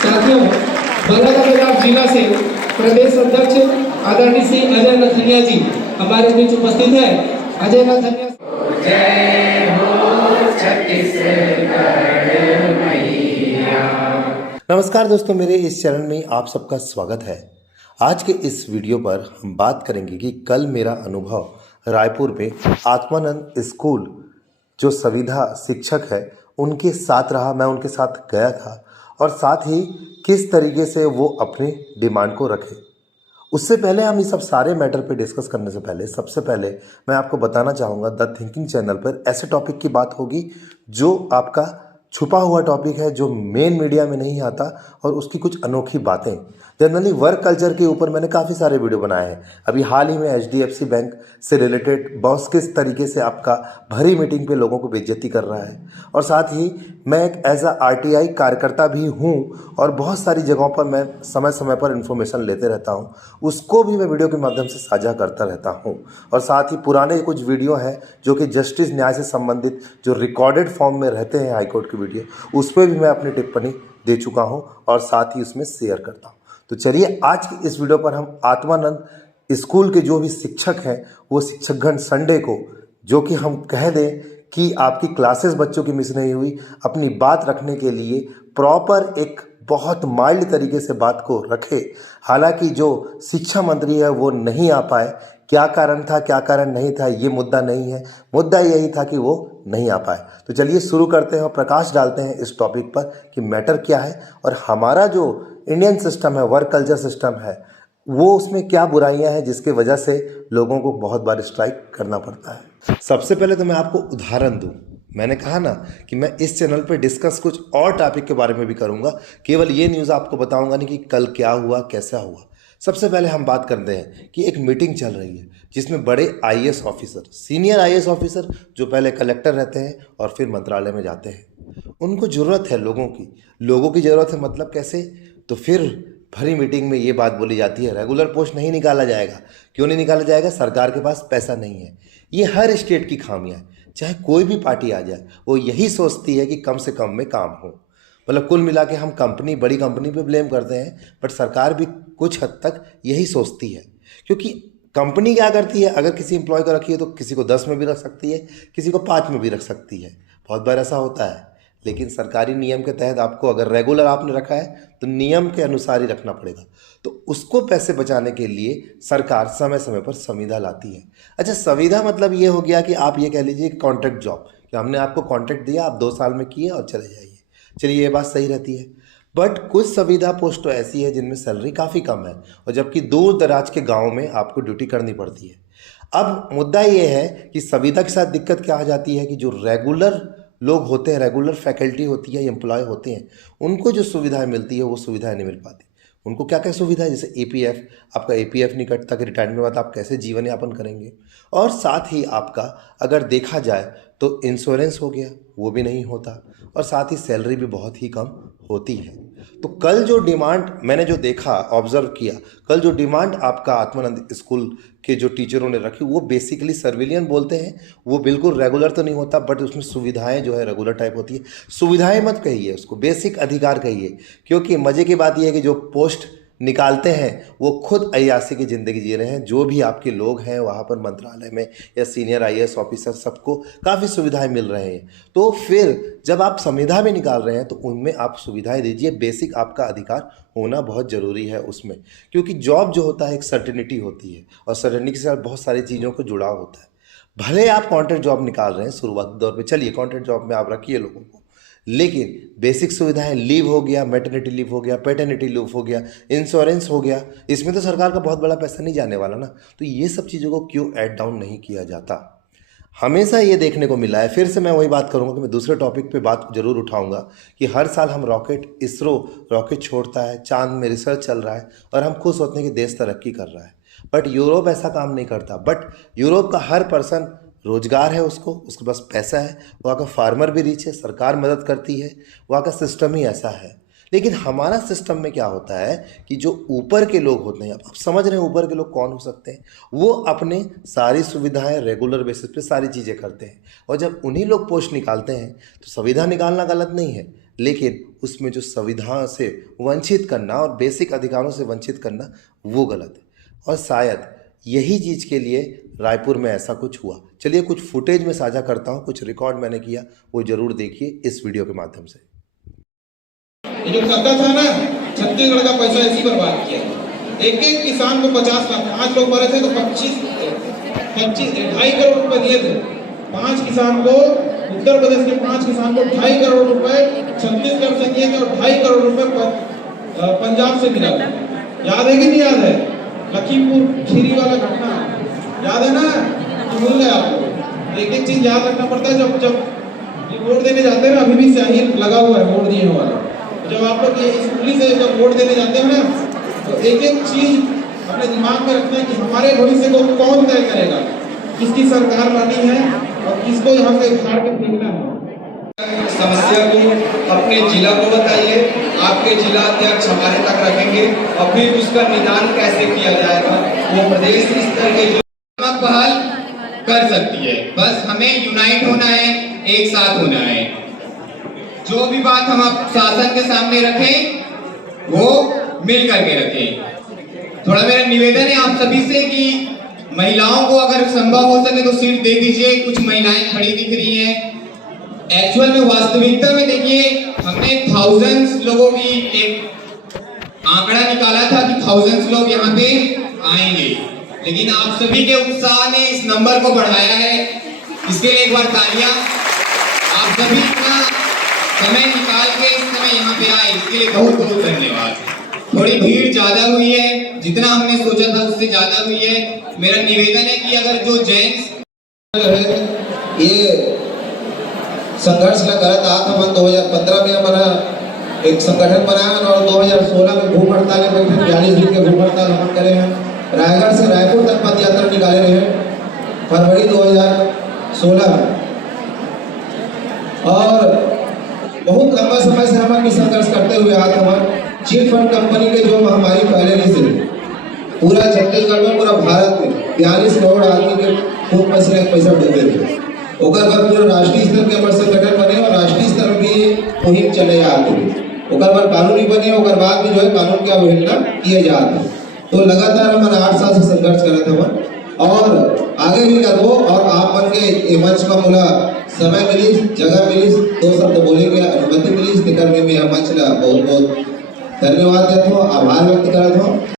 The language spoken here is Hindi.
साथियों, बलौदाबाद जिला से प्रदेश अध्यक्ष आदरणीय श्री अजय नथनिया जी हमारे बीच उपस्थित है। अजय नथनिया। जय हो छत्तीसगढ़ मैया। नमस्कार दोस्तों, मेरे इस चैनल में आप सबका स्वागत है। आज के इस वीडियो पर हम बात करेंगे कि कल मेरा अनुभव रायपुर में आत्मानंद स्कूल जो संविधा शिक्षक है उनके साथ रहा। मैं उनके साथ गया था और साथ ही किस तरीके से वो अपनी डिमांड को रखे। उससे पहले हम ये सब सारे मैटर पे डिस्कस करने से पहले सबसे पहले मैं आपको बताना चाहूँगा द थिंकिंग चैनल पर ऐसे टॉपिक की बात होगी जो आपका छुपा हुआ टॉपिक है, जो मेन मीडिया में नहीं आता और उसकी कुछ अनोखी बातें। जनरली वर्क कल्चर के ऊपर मैंने काफ़ी सारे वीडियो बनाए हैं। अभी हाल ही में HDFC बैंक से रिलेटेड बॉस किस तरीके से आपका भरी मीटिंग पे लोगों को बेइज्जती कर रहा है, और साथ ही मैं एक एज अ RTI कार्यकर्ता भी हूँ और बहुत सारी जगहों पर मैं समय समय पर इन्फॉर्मेशन लेते रहता हूँ, उसको भी मैं वीडियो के माध्यम से साझा करता रहता हूँ। और साथ ही पुराने कुछ वीडियो हैं जो कि जस्टिस न्याय से संबंधित जो रिकॉर्डेड फॉर्म में रहते हैं हाईकोर्ट के वीडियो, उस पर भी मैं अपनी टिप्पणी दे चुका हूँ और साथ ही उसमें शेयर करता हूँ। तो चलिए आज की इस वीडियो पर हम आत्मानंद स्कूल के जो भी शिक्षक हैं वो शिक्षकगण संडे को, जो कि हम कह दें कि आपकी क्लासेस बच्चों की मिस नहीं हुई, अपनी बात रखने के लिए प्रॉपर एक बहुत माइल्ड तरीके से बात को रखे। हालांकि जो शिक्षा मंत्री है वो नहीं आ पाए, क्या कारण था क्या कारण नहीं था ये मुद्दा नहीं है, मुद्दा यही था कि वो नहीं आ पाए। तो चलिए शुरू करते हैं और प्रकाश डालते हैं इस टॉपिक पर कि मैटर क्या है और हमारा जो इंडियन सिस्टम है, वर्क कल्चर सिस्टम है, वो उसमें क्या बुराइयां हैं जिसके वजह से लोगों को बहुत बार स्ट्राइक करना पड़ता है। सबसे पहले तो मैं आपको उदाहरण दूं। मैंने कहा ना कि मैं इस चैनल पे डिस्कस कुछ और टॉपिक के बारे में भी करूंगा, केवल ये न्यूज़ आपको बताऊंगा नहीं कि कल क्या हुआ कैसा हुआ। सबसे पहले हम बात करते हैं कि एक मीटिंग चल रही है जिसमें बड़े IAS officer, senior IAS officer जो पहले कलेक्टर रहते हैं और फिर मंत्रालय में जाते हैं, उनको ज़रूरत है लोगों की ज़रूरत है। मतलब कैसे? तो फिर भरी मीटिंग में ये बात बोली जाती है रेगुलर पोस्ट नहीं निकाला जाएगा। क्यों नहीं निकाला जाएगा? सरकार के पास पैसा नहीं है। ये हर स्टेट की खामियां है, चाहे कोई भी पार्टी आ जाए वो यही सोचती है कि कम से कम में काम हो। मतलब कुल मिला के हम बड़ी कंपनी पे ब्लेम करते हैं, बट सरकार भी कुछ हद तक यही सोचती है। क्योंकि कंपनी क्या करती है, अगर किसी एम्प्लॉय को रखी है तो किसी को 10 में भी रख सकती है, किसी को 5 में भी रख सकती है। बहुत बार ऐसा होता है, लेकिन सरकारी नियम के तहत आपको अगर रेगुलर आपने रखा है तो नियम के अनुसार ही रखना पड़ेगा। तो उसको पैसे बचाने के लिए सरकार समय समय पर संविदा लाती है। अच्छा, संविदा मतलब ये हो गया कि आप ये कह लीजिए कॉन्ट्रैक्ट जॉब, कि हमने आपको कॉन्ट्रैक्ट दिया, आप 2 साल में किए और चले जाइए। चलिए ये बात सही रहती है, बट कुछ संविदा पोस्ट तो ऐसी है जिनमें सैलरी काफ़ी कम है और जबकि दूर दराज के गाँव में आपको ड्यूटी करनी पड़ती है। अब मुद्दा ये है कि संविदा के साथ दिक्कत क्या आ जाती है कि जो रेगुलर लोग होते हैं, रेगुलर फैकल्टी होती है, एम्प्लॉय होते हैं, उनको जो सुविधाएं मिलती है वो सुविधाएं नहीं मिल पाती। उनको क्या क्या सुविधा है, जैसे APF, आपका APF नहीं कटता कि रिटायरमेंट के बाद आप कैसे जीवन यापन करेंगे। और साथ ही आपका अगर देखा जाए तो इंश्योरेंस हो गया, वो भी नहीं होता, और साथ ही सैलरी भी बहुत ही कम होती है। तो कल जो डिमांड मैंने जो देखा, ऑब्जर्व किया, कल जो डिमांड आपका आत्मानंद स्कूल के जो टीचरों ने रखी वो बेसिकली सर्विलियन बोलते हैं। वो बिल्कुल रेगुलर तो नहीं होता, बट उसमें सुविधाएं जो है रेगुलर टाइप होती है। सुविधाएं मत कहिए उसको, बेसिक अधिकार कहिए, क्योंकि मज़े की बात यह है कि जो पोस्ट निकालते हैं वो खुद अय्यासी की ज़िंदगी जी रहे हैं। जो भी आपके लोग हैं वहाँ पर मंत्रालय में या सीनियर IAS ऑफिसर, सबको काफ़ी सुविधाएं मिल रहे हैं। तो फिर जब आप संविधा भी निकाल रहे हैं तो उनमें आप सुविधाएं दीजिए। बेसिक आपका अधिकार होना बहुत ज़रूरी है उसमें, क्योंकि जॉब जो होता है एक सर्टेनिटी होती है और सर्टेनिटी के साथ बहुत सारी चीज़ों को जुड़ाव होता है। भले आप कॉन्ट्रैक्ट जॉब निकाल रहे हैं शुरुआती दौर पे, चलिए कॉन्ट्रैक्ट जॉब में आप रखिए लोगों को, लेकिन बेसिक सुविधाएं, लीव हो गया, मैटरनिटी लीव हो गया, पैटर्निटी लीव हो गया, इंश्योरेंस हो गया, इसमें तो सरकार का बहुत बड़ा पैसा नहीं जाने वाला ना। तो ये सब चीज़ों को क्यों ऐड डाउन नहीं किया जाता? हमेशा ये देखने को मिला है। फिर से मैं वही बात करूंगा कि मैं दूसरे टॉपिक पे बात जरूर उठाऊंगा कि हर साल हम इसरो रॉकेट छोड़ता है, चांद में रिसर्च चल रहा है और हम खुश होते हैं कि देश तरक्की कर रहा है। बट यूरोप ऐसा काम नहीं करता। बट यूरोप का हर पर्सन रोजगार है, उसके पास पैसा है, वहाँ का फार्मर भी रिच है, सरकार मदद करती है, वहाँ का सिस्टम ही ऐसा है। लेकिन हमारा सिस्टम में क्या होता है कि जो ऊपर के लोग होते हैं, आप समझ रहे हैं ऊपर के लोग कौन हो सकते हैं, वो अपने सारी सुविधाएं रेगुलर बेसिस पे सारी चीज़ें करते हैं। और जब उन्हीं लोग पोस्ट निकालते हैं तो सुविधा निकालना गलत नहीं है, लेकिन उसमें जो संविधान से वंचित करना और बेसिक अधिकारों से वंचित करना वो गलत है। और शायद यही चीज़ के लिए रायपुर में ऐसा कुछ हुआ। चलिए कुछ फुटेज में साझा करता हूँ, कुछ रिकॉर्ड मैंने किया, वो जरूर देखिए इस वीडियो के माध्यम से। ये जो खर्चा था ना, छत्तीसगढ़ का पैसा ऐसी बर्बाद किया। एक एक किसान को 50 लाख, 5 लोग मरे थे तो 2.5 करोड़ रुपए दिए थे। 5 किसान को, उत्तर प्रदेश के 5 किसान को 2.5 करोड़ रुपए छत्तीसगढ़ से दिए थे और 2.5 करोड़ रुपए पंजाब से मिला था। याद है कि नहीं याद है? लखीमपुर खीरी वाला घटना याद है ना? भूल गए आप लोग? एक एक चीज याद रखना पड़ता है। जब वोट देने जाते हैं ना, अभी भी स्याही लगा हुआ है वोट दिए वाला। जब आप लोग ये स्कूली से जब वोट देने जाते हैं ना, तो एक एक चीज अपने दिमाग में रखना है कि हमारे भविष्य को कौन तय करेगा, किसकी सरकार बनी है और किसको यहाँ से उखाड़ के फेंकना है। समस्या को अपने जिला को बताइए, आपके जिला अध्यक्ष हमारे तक रखेंगे और फिर उसका निदान कैसे किया जाएगा वो प्रदेश स्तर के पहल कर सकती है। बस हमें यूनाइट होना है, एक साथ होना है। जो भी बात हम शासन के सामने रखें वो मिल करके रखें। थोड़ा मेरा निवेदन है आप सभी से कि महिलाओं को अगर संभव हो सके तो सीट दे दीजिए। कुछ महिलाएं खड़ी दिख रही हैं। एक्चुअल में वास्तविकता में देखिए, हमने थाउजेंड्स लोगों की एक आंकड़ा निकाला था कि थाउजेंड्स लोग यहाँ पे आएंगे, लेकिन आप सभी के उत्साह ने इस नंबर को बढ़ाया है। इसके लिए एक बार तालियां। आप सभी इतना समय निकाल के इस समय यहाँ पे आए, इसके लिए बहुत बहुत धन्यवाद। थोड़ी भीड़ ज्यादा हुई है, जितना हमने सोचा था उससे ज्यादा हुई है। मेरा निवेदन है कि अगर जो जेंट्स ये संघर्ष का गलत था। हम 2015 में हमारा एक संगठन बनाया और 2016 में भूख हड़ताल में 42 दिन के भूख हड़ताल हम करे हैं। रायगढ़ से रायपुर तक पद यात्रा निकाले रहे फरवरी 2016 में, और बहुत लंबा समय से हम संघर्ष करते हुए आते हैं। चिट फंड कंपनी के जो महामारी फैले से पूरा छत्तीसगढ़ में, पूरा भारत में 42 करोड़ आदमी के खूब पैसा डूबे थे। ओकर बाद पूरा राष्ट्रीय स्तर के हमारे संगठन बने और राष्ट्रीय स्तर में भी मुहिम चले आते। ओकर बाद कानूनी बने, ओकर बाद भी जो है कानून की अवहेलना किए जाते। तो लगातार हमारा 8 साल से संघर्ष कर रहे थे और आगे भी करबो। और आप मन के मंच का मुला समय मिली, जगह मिली, 2 शब्द बोलेंगे अनुमति मिली, इस में मंच ला बहुत बहुत धन्यवाद देता हूँ, आभार व्यक्त करता हूँ।